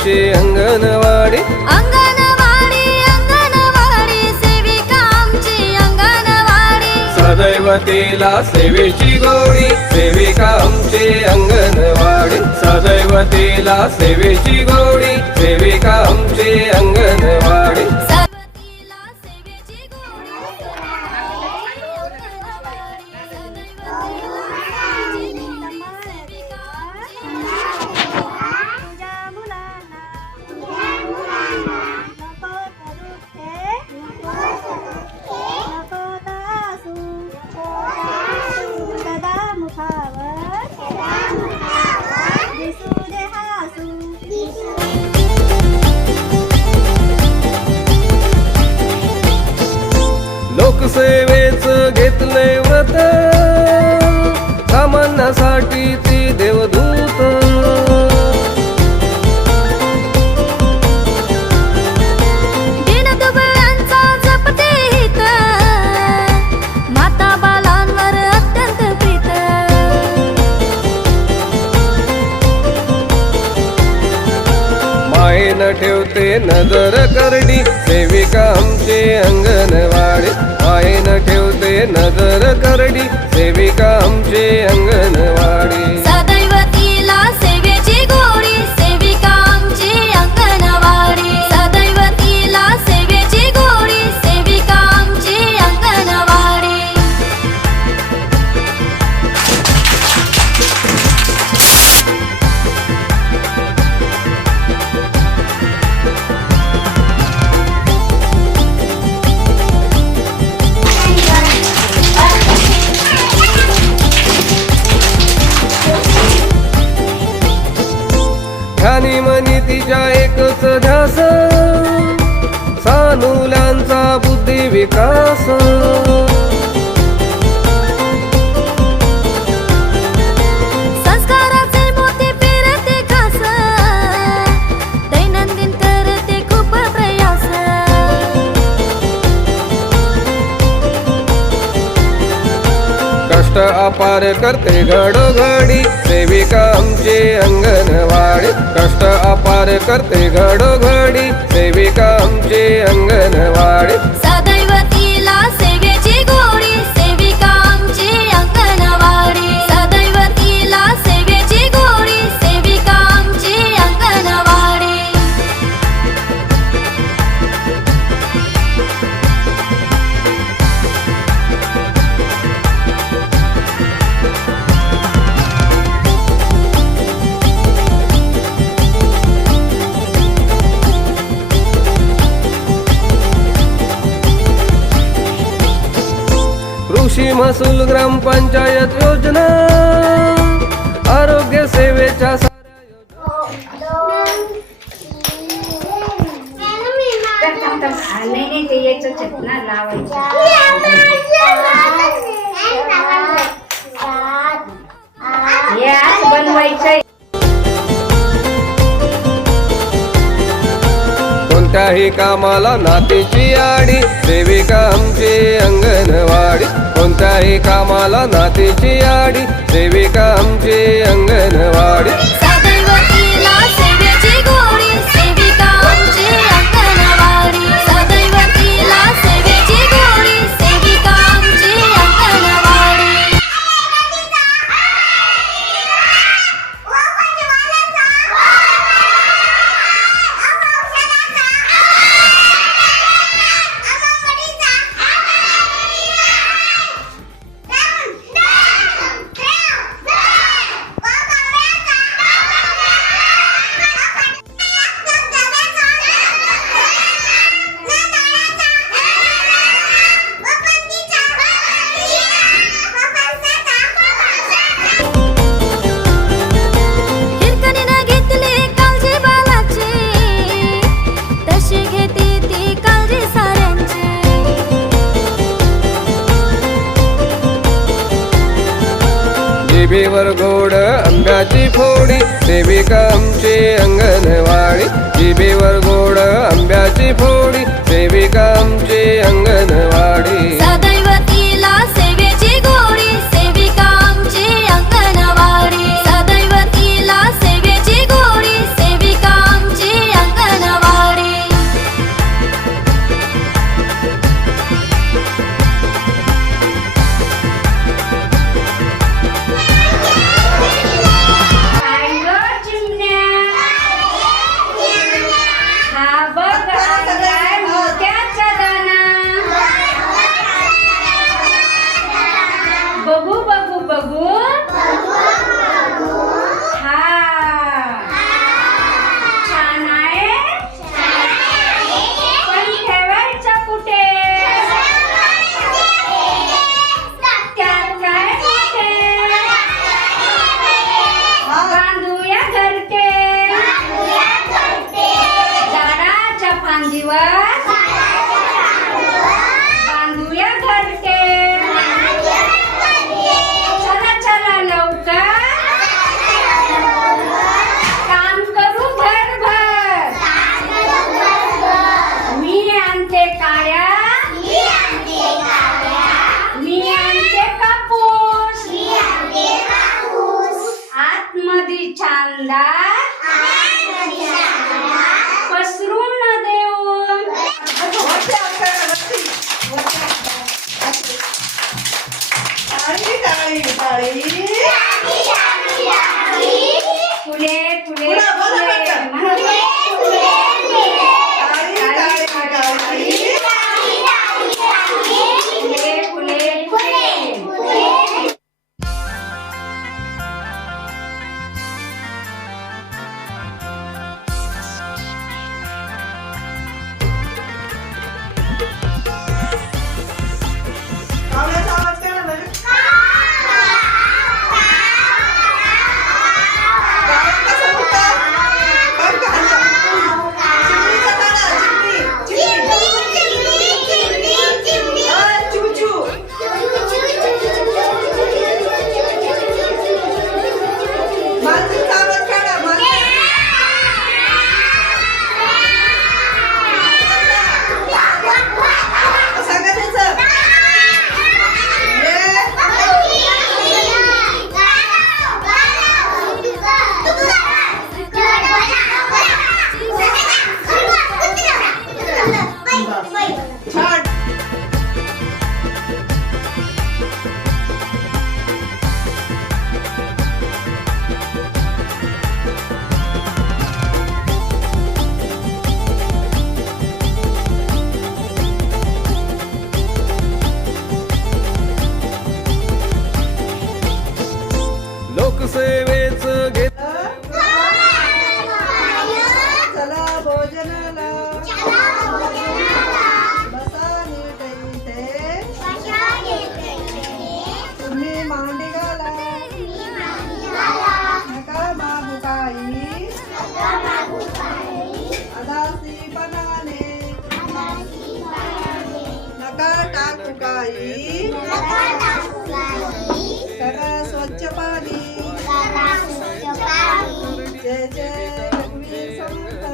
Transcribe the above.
आमची अंगणवाडी अंगणवाडी अंगणवाडी सेविका आमची अंगणवाडी सदैव तिला सेवेची गोडी सेविका आमची अंगणवाडी सदैव तिला सेवेची गोडी सेविका आमची अंगणवाडी सर्वतीला सेवेची गोडी तुझ्या मुलांना नको करू हे नको दासू सदा मुखावर दिसू दे हासू लोकसेवेच घेतले व्रत सामान्यासाठी ती देवदूत दीनदुबळ्यांचा जपते हित माता बालांवर अत्यंत प्रीत मायेन ठेवते नजर करडी सेविका आमची अंगणवाडी मायेन ठेवते नजर करडी सेविका आमची अंगणवाडी सदैव तिला सेवेची गोडी सेविका आमची अंगणवाडी सदैव तिला सेवेची गोडी सेविका आमची अंगणवाडी ध्यानी मनी तिच्या एकच ध्यास सानुल्यांचा बुद्धी विकास संस्काराचे मोती पेरते खास दैनंदिन करते खूप प्रयास कष्ट अपार करते घडोघडी सेविका आमची अंगणवाडी कष्ट अपार करते घडोघडी सेविका आमची अंगणवाडी सदैव तिला सेवेची गोडी सेविका आमची अंगणवाडी सदैव तिला सेवेची गोडी सेविका आमची अंगणवाडी कृषी महसूल ग्रामपंचायत योजना आरोग्य सेवेच्या साऱ्या योजना नाही ते याच ना लावायचं बनवायचं कोणत्याही कामाला नातीची आडी सेविका आमची अंगणवाडी कोणत्याही कामाला नातीची आडी सेविका आमची अंगणवाडी सदैव तिला सेवेची गोडी सेविका आमची अंगणवाडी सदैव तिला सेवेची गोडी सेविका आमची अंगणवाडी हिरकणीनं घेतली काळजी बाळाची तशी घेते ती काळजी साऱ्यांची जिभेवर गोड आंब्याची फोडी सेविका आमची अंगणवाडी जिभेवर गोड आंब्याची फोडी सेविका आमची अंगणवाडी सदैव तिला सेवेची गोडी सेविका आमची अंगणवाडी सदैव तिला सेवेची गोडी सेविका आमची आणते काड्या मी आणते कापूस आतमध्ये छानदार पसरून देऊन फुले फुले लोकसेवेच घेत चला भोजनाला बसा नीट इथे तुम्ही मांडी घाला नका मागू काही अदासीपणाने नका टाकू काही करा स्वच्छ पाणी जय जय रघुवीर समर्थ.